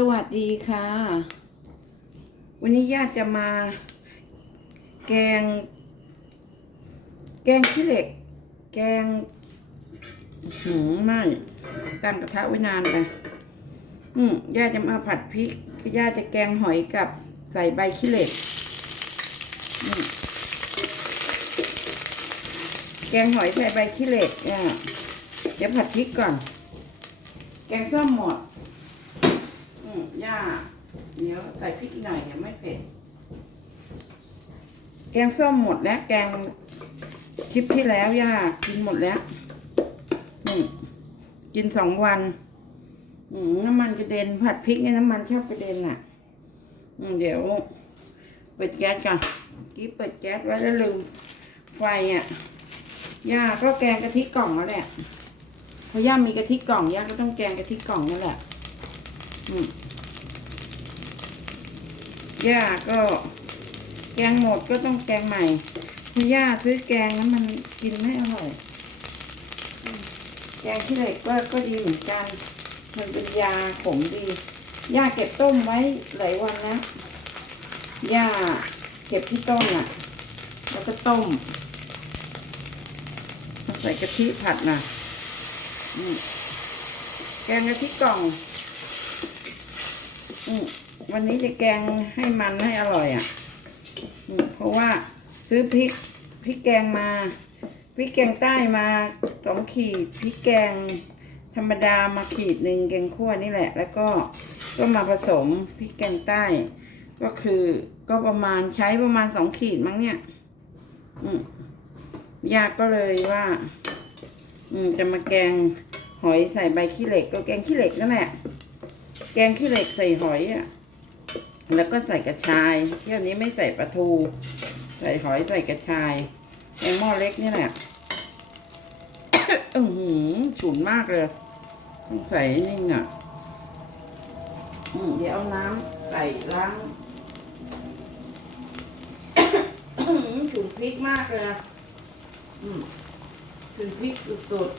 สวัสดีค่ะ วันนี้ญาติจะมา แกง แกงขี้เหล็ก แกงหืมไม่ตั้งกระทะไว้นานไปอืมญาติจะมาผัดพริกญาติจะแกงหอยกับใส่ใบขี้เหล็กแกงหอยใส่ใบขี้เหล็กเนี่ยเดี๋ยวผัดพริกก่อน แกงส้มหมด ย่าเดี๋ยวใส่พริกหน่อยเดี๋ยวไม่เผ็ด แกงส้มหมดแล้วแกงคลิปที่แล้วย่ากินหมดแล้วอืมกินสองวันน้ำมันกระเด็นผัดพริกเนี่ยน้ำมันชอบกระเด็นอะเดี๋ยวเปิดแก๊สก่อนกี้เปิดแก๊สไว้แล้วลืมไฟอะย่าก็แกงกะทิกล่องแล้วแหละเพราะย่ามีกะทิกล่องย่าก็ต้องแกงกะทิกล่องนั่นแหละ อืม ย่าก็แกงหมดก็ต้องแกงใหม่คุณย่าซื้อแกงแล้วมันกินไม่อร่อย แกงที่เหล็กก็ก็ดีเหมือนกัน มันเป็นยาขมดี ย่าเก็บต้มไว้หลายวันนะ ย่าเก็บที่ต้นอะ แล้วก็ต้ม ใส่กะทิผัดนะแกงกะทิกล่อง อืม วันนี้จะแกงให้มันให้อร่อยอะ เพราะว่าซื้อพริกพริกแกงมาพริกแกงใต้มาสองขีดพริกแกงธรรมดามาขีดหนึ่งแกงขั่วนี่แหละ แล้วก็ก็มาผสมพริกแกงใต้ ก็คือก็ประมาณใช้ประมาณสองขีดมั้งเนี่ย อืมยากก็เลยว่า อืมจะมาแกงหอยใส่ใบขี้เหล็ก ก็แกงขี้เหล็กนั่นแหละแกงขี้เหล็กใส่หอยอะ แล้วก็ใส่กระชายเที่ยวนี้ไม่ใส่ปลาทู ใส่หอยใส่กระชายแกงหม้อเล็กนี่แหละอือหือฉุนมากเลยต้องใส่นี่งอะอืเดี๋ยวเอาน้ำใส่ล้างฉุนพริกมากเลยอะฉุนพริกสุด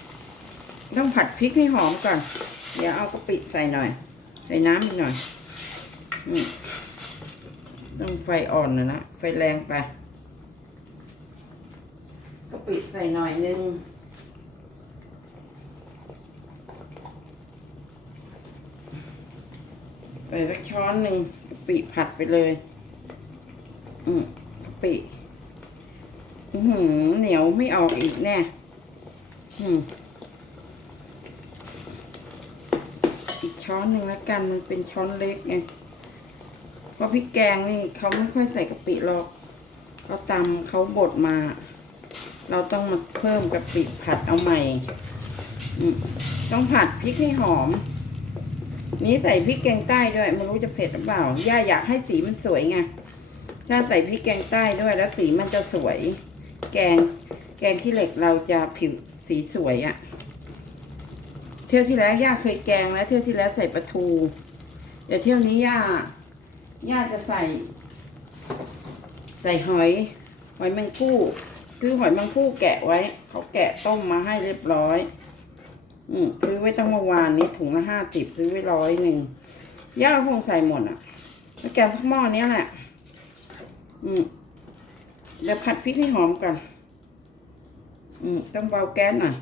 ๆต้องผัดพริกให้หอมก่อน เดี๋ยวเอากะปิใส่หน่อย ใส่น้ำอีกหน่อยต้องไฟอ่อนหน่อยนะ ไฟแรงไปกะปิใส่หน่อยนึงใส่สักช้อนหนึ่งกะปิผัดไปเลย อืมกะปิอือหือเหนียวไม่ออกอีกแน่ อืม อีก ช้อนหนึ่งแล้วกันมันเป็นช้อนเล็กไงเพราะพริกแกงนี่เขาไม่ค่อยใส่กะปิหรอกเขาตำเขาบดมา เราต้องมาเพิ่มกะปิผัดเอาใหม่ต้องผัดพริกให้หอม นี้ใส่พริกแกงใต้ด้วยไม่รู้จะเผ็ดหรือเปล่าย่าอยากให้สีมันสวยไงถ้าใส่พริกแกงใต้ด้วยแล้วสีมันจะสวย แกงแกงขี้เหล็กเราจะผิวสีสวยอะ่ะ เที่ยวที่แล้วย่าเคยแกงแล้ว เที่ยวที่แล้วใส่ปลาทูแต่เที่ยวนี้ย่าย่าจะใส่ ใส่หอยหอยแมงคู่คือหอยแมงคู่แกะไว้ เขาแกะต้มมาให้เรียบร้อย อืมซื้อไว้ตั้งเมื่อวานนี้ถุงละห้าสิบซื้อไว้ร้อยหนึ่งย่าคงใส่หมดอะแล้วแกงทั้งหม้อเนี้ยแหละ อืมเดี๋ยวผัดพริกให้หอมก่อนอืมต้องเบาแก๊สหน่อย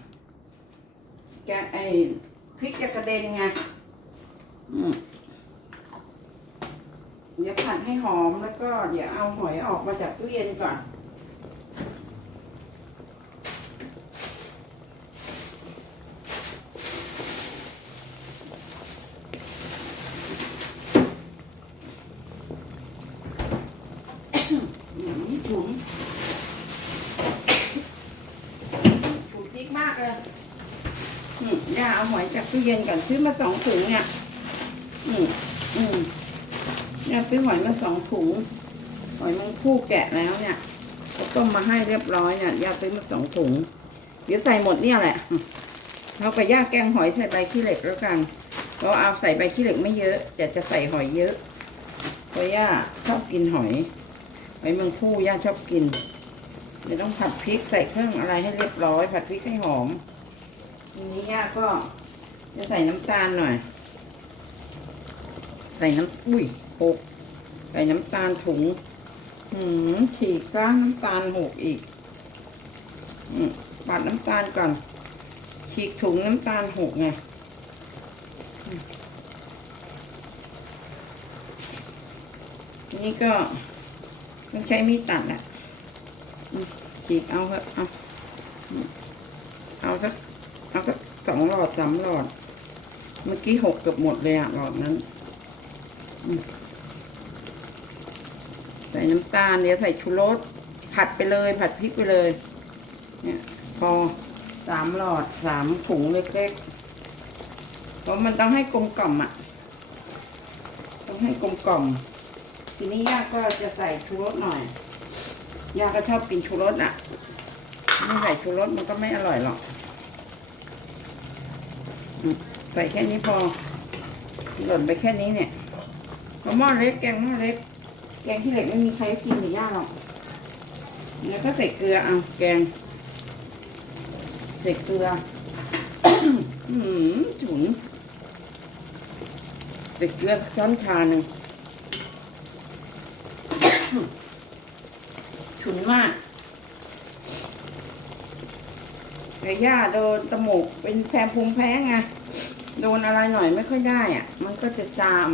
แกไอ้พริกจะกระเด็นไงอืมเดี๋ยวผัดให้หอมแล้วก็เดี๋ยวเอาหอยออกมาจากตู้เย็นก่อน อืมฉุนฉุนพริกมากเลย อืมย่าเอาหอยจาก ตู้เย็นก่อนซื้อมาสองถุงเนี่ยอืมอืมย่าซื้อหอยมาสองถุงหอยมันคู่แกะแล้วเนี่ยเขาต้มมาให้เรียบร้อยเนี่ยย่าซื้อมาสองถุงเดี๋ยวใส่หมดเนี่ยแหละเรากับย่าแกงหอยใส่ใบขี้เหล็กแล้วกันเราเอาใส่ใบขี้เหล็กไม่เยอะแต่จะใส่หอยเยอะเพราะย่าชอบกินหอยหอยแมงคู่ย่าชอบกินเดี๋ยวต้องผัดพริกใส่เครื่องอะไรให้เรียบร้อย ผัดพริกให้หอมทีนี้ย่าก็ จะใส่น้ำตาลหน่อย ใส่น้ำอุ้ยหกใส่น้ำตาลถุงหืมฉีกซะน้ำตาลหกอีกอืมปัดน้ำตาลก่อนฉีกถุงน้ำตาลหกไงนี่ก็ต้องใช้มีดตัดแหละฉีกเอาเถอะเอาเอาสักเอาสัก องหลอดสามหลอด เมื่อกี้หกเกือบหมดเลยอะหลอดนั้น ใส่น้ำตาลเดี๋ยวใส่ชูรสผัดไปเลย ผัดพริกไปเลย เนี่ยพอสามหลอดสามถุงเล็กๆเพราะมันต้องให้กลมกล่อมอะต้องให้กลมกล่อม ทีนี้ย่าก็จะใส่ชูรสหน่อยย่าก็ชอบกินชูรสอะไม่ใส่ชูรสมันก็ไม่อร่อยหรอก ใส่แค่นี้พอ หล่นไปแค่นี้เนี่ยเพระหม้อเล็กแกงหม้อเล็ก แกงที่เหล็กไม่มีใครกินหรือย่าหรอกแล้วก็ใส่เกลือเอาแกง ใส่เกลือ อืมฉุนใส่เกลือช้อนชาหนึ่งฉุนมาก แต่ย่าโดนตะหมกเป็นแพ้ภูมิแพ้ไงโดนอะไรหน่อยไม่ค่อยได้อะ มันก็จะจาม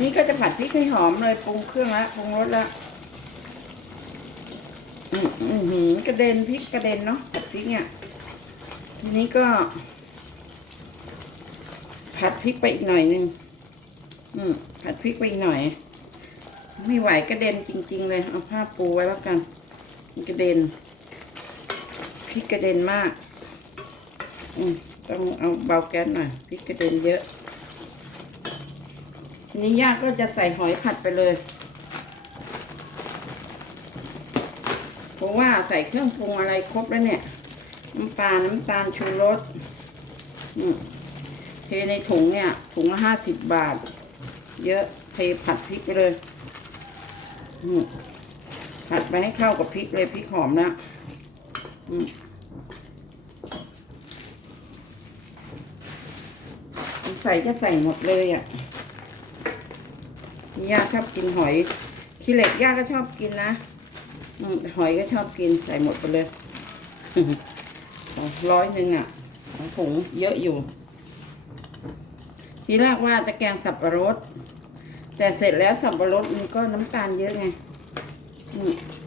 นี่ก็จะผัดพริกให้หอมเลยปรุงเครื่องล้วปรุงรสล้วอืมอือหือกระเด็นพริกกระเด็นเนาะผัดพริกเนี่ยทีนี้ก็ ผัดพริกไปอีกหน่อยหนึงอืมผัดพริกไปอีกหน่อย ไม่ไหวกระเด็นจริง ๆ เลย เอาผ้าปูไว้แล้วกันกระเด็นพริกกระเด็นมาก อืมต้องเอาเบาแก๊สหน่อยพริกกระเด็นเยอะ ทีนี้ย่าก็จะใส่หอยผัดไปเลยเพราะว่าใส่เครื่องปรุงอะไรครบแล้วเนี่ย น้ำปลา น้ำตาลชูรสเทในถุงเนี่ย ถุงละห้าสิบบาท เยอะเทผัดพริกไปเลย ผัดไปให้เข้ากับพริกเลยพริกหอมนะอืใส่จะใส่หมดเลยอะย่าชอบกินหอยขี้เหล็กย่าก็ชอบกินนะอืหอยก็ชอบกินใส่หมดไปเลยร้อยหนึ่งอะถุงเยอะอยู่ ทีแรกว่าจะแกงสับปะรด แต่เสร็จแล้วสับปะรดมันก็น้ำตาลเยอะไง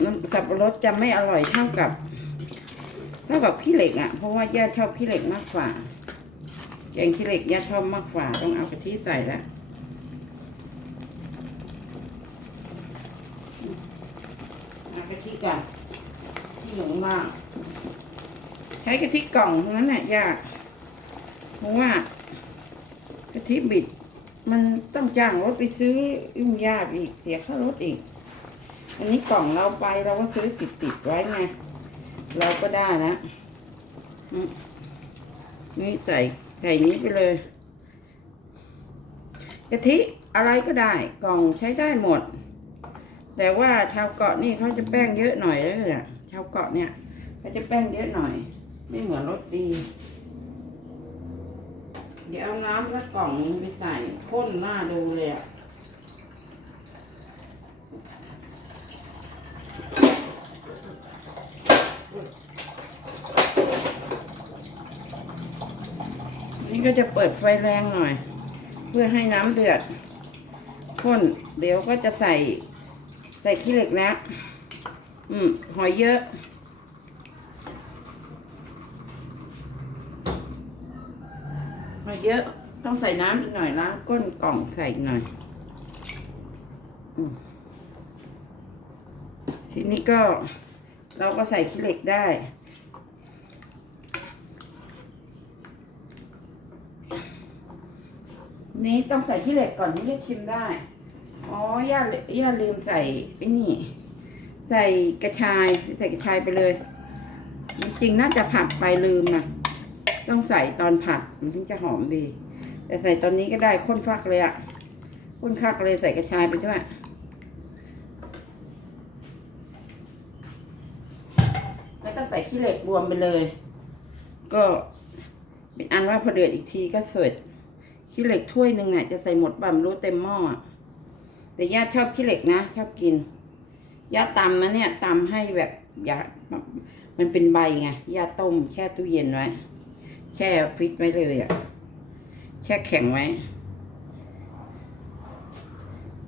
น้ำสับปะรดจะไม่อร่อยเท่ากับเท่ากับขี้เหล็กอะเพราะว่าย่าชอบขี้เหล็กมากกว่าแกงขี้เหล็กย่าชอบมากกว่าต้องเอากะทิใส่แล้วเอากะทิก่อนที่อยู่ข้างล่างใช้กะทิกล่องทั้นั้นแหละยากเพราะว่ากะทิบิด มันต้องจ้างรถไปซื้อยุ่งยากอีกเสียค่ารถอีก อันนี้กล่องเราไปเราก็ซื้อติดติดไว้ไง เราก็ได้นะนี่ใส่ใส่นี้ไปเลยกะทิอะไรก็ได้กล่องใช้ได้หมด แต่ว่าชาวเกาะนี่เขาจะแป้งเยอะหน่อยเลยอะชาวเกาะเนี่ยเขาจะแป้งเยอะหน่อย ไม่เหมือนรสดี เดี๋ยวเอาน้ำสักกล่องนึงไปใส่ข้นหน้าดูเลยอะนี่ก็จะเปิดไฟแรงหน่อย เพื่อให้น้ำเดือดข้น เดี๋ยวก็จะใส่ ใส่ขี้เหล็กแล้วอืม หอยเยอะ หอย เยอะ ต้องใส่น้ำอีกหน่อยล้างก้นกล่องใส่อีกหน่อยอทีนี้ก็เราก็ใส่ขี้เหล็กได้ นี้ต้องใส่ขี้เหล็กก่อนที่จะชิมได้ อ๋อย่าย่าลืมใส่ไอ้นี่ ใส่กระชาย ใส่กระชายไปเลย จริงๆน่าจะผัดไปลืมนะ ต้องใส่ตอนผัดมันถึงจะหอมดี แต่ใส่ตอนนี้ก็ได้ข้นฟักเลยอะข้นคักเลยใส่กระชายไปด้วยแล้วก็ใส่ขี้เหล็กรวมไปเลย ก็เป็นอันว่าพอเดือดอีกทีก็เสร็จขี้เหล็กถ้วยหนึ่งเนี่ยจะใส่หมดบ่มรู้เต็มหม้ออะแต่ย่าชอบขี้เหล็กนะ ชอบกินย่าตำนะเนี่ยตำให้แบบย่ามันเป็นใบไงย่าต้มแช่ตู้เย็นไว้ แช่ฟิตไว้เลยอะ แช่แข็งไว้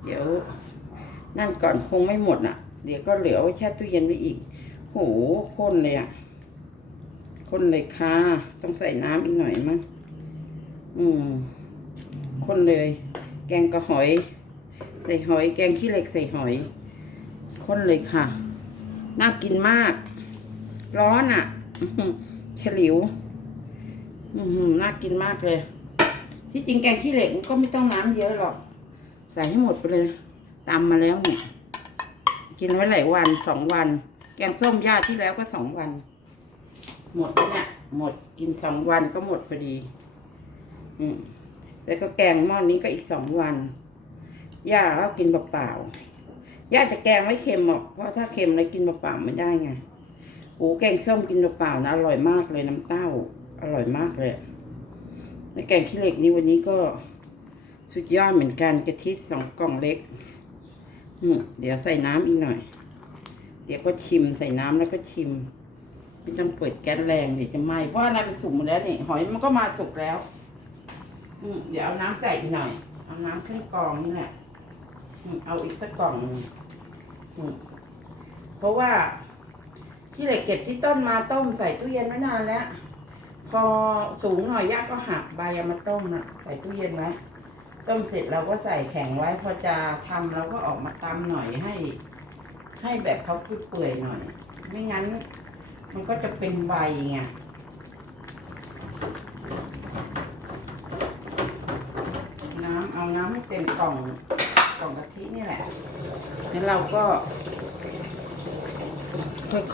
เดี๋ยว นั่นก่อนคงไม่หมดอะ เดี๋ยวก็เหลือไว้แช่ตู้เย็นไว้อีก โหข้นเลยอะข้นเลยค่ะ ต้องใส่น้ำอีกหน่อยมั้ง อืมข้นเลย แกงกระหอย ใส่หอย แกงขี้เหล็กใส่หอยข้นเลยค่ะ น่ากินมาก ร้อนอะฉลิว อือน่ากินมากเลย ที่จริงแกงขี้เหล็กมันก็ไม่ต้องน้ำเยอะหรอก ใส่ให้หมดไปเลยตำมาแล้วเนี่ย กินไว้หลายวันสองวัน แกงส้มย่าที่แล้วก็สองวัน หมดแล้วเนี่ยหมดกินสองวันก็หมดพอดี อืมแล้วก็แกงหม้อนี้ก็อีกสองวัน ย่าก็กินเปล่าๆย่าจะแกงไม่เค็มหรอกเพราะถ้าเค็มเลยกินเปล่าๆไม่ได้ไงโอ้แกงส้มกินเปล่าๆนะอร่อยมากเลยน้ำเต้า อร่อยมากเลยแล้วแกงขี้เหล็กนี้วันนี้ก็สุดยอดเหมือนกันกะทิสองกล่องเล็กเดี๋ยวใส่น้ำอีกหน่อย เดี๋ยวก็ชิมใส่น้ำแล้วก็ชิม ไม่ต้องเปิดแก๊สแรงเดี๋ยวจะไหม้เพราะอะไรมันสุกหมดแล้วนี่หอยมันก็มาสุกแล้วอืเดี๋ยวเอาน้ำใส่อีกหน่อย เอาน้ำขึ้นกองนี่แหละเอาอีกสักกล่องเพราะว่าที่เหล็กเก็บที่ต้นมาต้มใส่ตู้เย็นไว้นานแล้ว พอสูงหน่อยย่าก็หักใบเอามาต้มนะใส่ตู้เย็นไว้ต้มเสร็จเราก็ใส่แข็งไว้ พอจะทำเราก็ออกมาตำหน่อยให้ ให้แบบเขาเปื่อยๆหน่อย ไม่งั้น มันก็จะเป็นใบไงน้ำเอาน้ำให้เต็มกล่องกล่องกะทินี่แหละแล้วเราก็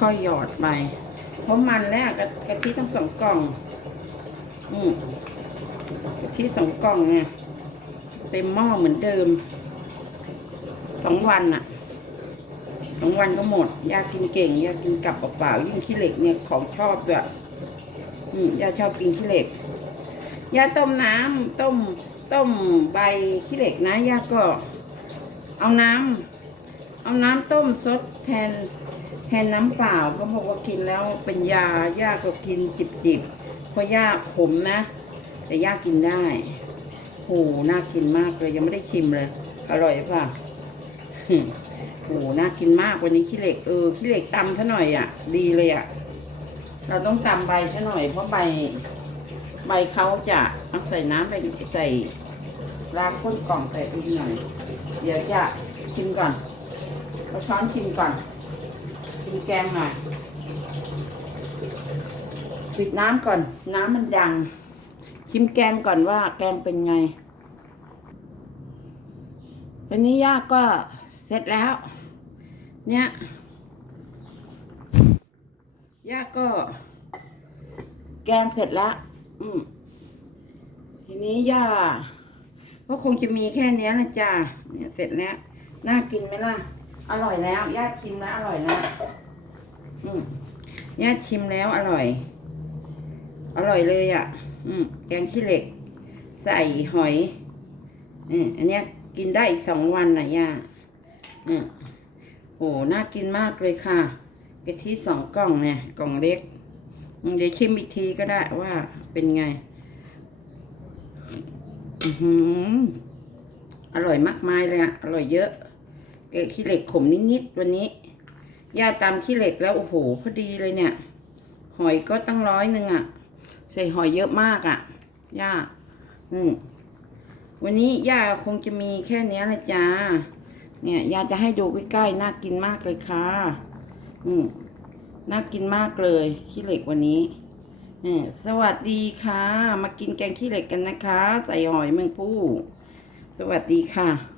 ค่อยๆหยอดไปเพราะมันแล้วกะกะทิต้องสองกล่อง อืมกะทิสองกล่องเนี่ยเต็มหม้อเหมือนเดิมสองวันอะสองวันก็หมด ยากินเก่ง ยากินกับเปล่าๆยิ่งขี้เหล็กเนี่ยของชอบด้วยอืมยาชอบกินขี้เหล็ก ยาต้มน้ำต้ม ต้มใบขี้เหล็กนะยาก็เอาน้ำเอาน้ำต้มซดแทน แทนน้ำเปล่าก็บอกว่ากินแล้วเป็นยาย่าก็กินจิบๆ เพราะย่าขมนะ แต่ย่ากินได้โหน่ากินมากเลยยังไม่ได้ชิมเลย อร่อยป่ะโหน่ากินมากวันนี้ขี้เหล็กเออขี้เหล็กตำซะหน่อยอะ ดีเลยอะ เราต้องตำใบซะหน่อย เพราะใบ ใบเขาจะเอาใส่น้ำไปใส่ล้างก้นกล่องใส่ไปหน่อย เดี๋ยวจะชิมก่อนเอาช้อนชิมก่อนชิมแกงหน่อย ปิดน้ำก่อน น้ำมันดัง ชิมแกงก่อนว่าแกงเป็นไง วันนี้ย่าก็เสร็จแล้ว เนี่ยย่าก็ แกงเสร็จแล้ว อืมทีนี้ย่าก็คงจะมีแค่นี้นะจ้าเนี่ยเสร็จแล้ว น่ากินไหมล่ะ อร่อยแล้วย่าชิมแล้วอร่อยแล้ว อืมย่าชิมแล้วอร่อย อร่อยเลยอะ อืมแกงขี้เหล็ก ใส่หอยอืมอันเนี้ยกินได้อีกสองวันนะย่าอืมโอ้น่ากินมากเลยค่ะกะทิสองกล่องเนี่ยกล่องเล็ก เดี๋ยวชิมอีกทีก็ได้ว่าเป็นไง อืออร่อยมากมายเลยอะอร่อยเยอะแกงขี้เหล็กขมนิดๆวันนี้ย่าตำขี้เหล็กแล้วโอ้โหพอดีเลยเนี่ย หอยก็ตั้งร้อยหนึ่งอะ ใส่หอยเยอะมากอะย่า อืมวันนี้ย่าคงจะมีแค่เนี้ยละจ้า เนี่ยย่าจะให้ดูใกล้ๆ น่ากินมากเลยค่ะ อืมน่ากินมากเลยขี้เหล็กวันนี้อืมสวัสดีค่ะ มากินแกงขี้เหล็กกันนะคะ ใส่หอยเมืองผู้ สวัสดีค่ะ